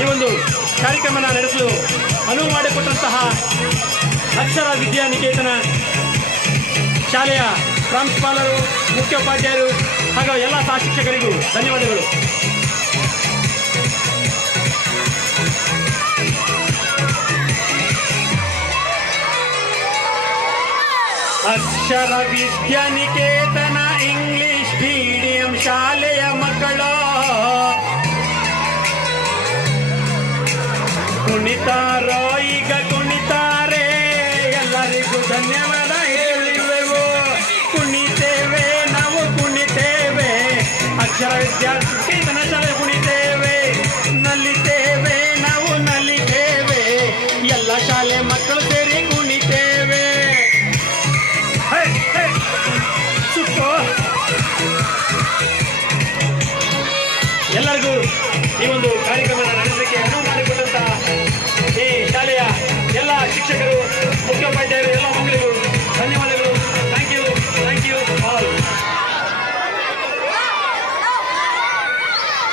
ಈ ಒಂದು ಕಾರ್ಯಕ್ರಮನ ನಡೆಸಲು ಅನುವು ಮಾಡಿಕೊಟ್ಟಂತಹ ಅಕ್ಷರ ವಿದ್ಯಾನಿಕೇತನ ಶಾಲೆಯ ಪ್ರಾಂಶುಪಾಲರು, ಮುಖ್ಯೋಪಾಧ್ಯಾಯರು ಹಾಗೂ ಎಲ್ಲ ಸಹ ಶಿಕ್ಷಕರಿಗೂ ಧನ್ಯವಾದಗಳು. ಅಕ್ಷರ ವಿದ್ಯಾನಿಕೇತನ ಇಂಗ್ಲಿಷ್ ಮೀಡಿಯಂ ಶಾಲೆಯ ಮಕ್ಕಳು ಕುಣಿತಾರೋ ಈಗ ಕುಣಿತಾರೆ, ಎಲ್ಲರಿಗೂ ಧನ್ಯವಾದ ಹೇಳಿವೆವು. ಕುಣಿತೇವೆ ನಾವು ಕುಣಿತೇವೆ, ಅಕ್ಷರ ವಿದ್ಯಾನಿಕೇತನ ಶಾಲೆ ಕುಣಿತೇವೆ, ನಲಿತೇವೆ ನಾವು ನಲಿತೇವೆ, ಎಲ್ಲ ಶಾಲೆ ಮಕ್ಕಳು ಸೇರಿ ಕುಣಿತೇವೆ. ಎಲ್ಲರಿಗೂ ಈ ಒಂದು ಕಾರ್ಯಕ್ರಮ ನಡೆಸಲಿಕ್ಕೆ ಅನುವು ಮಾಡಿಕೊಟ್ಟಂತಹ ಈ ಶಾಲೆಯ ಎಲ್ಲ ಶಿಕ್ಷಕರು, ಮುಖ್ಯೋಪಾಧ್ಯಾಯರು ಎಲ್ಲ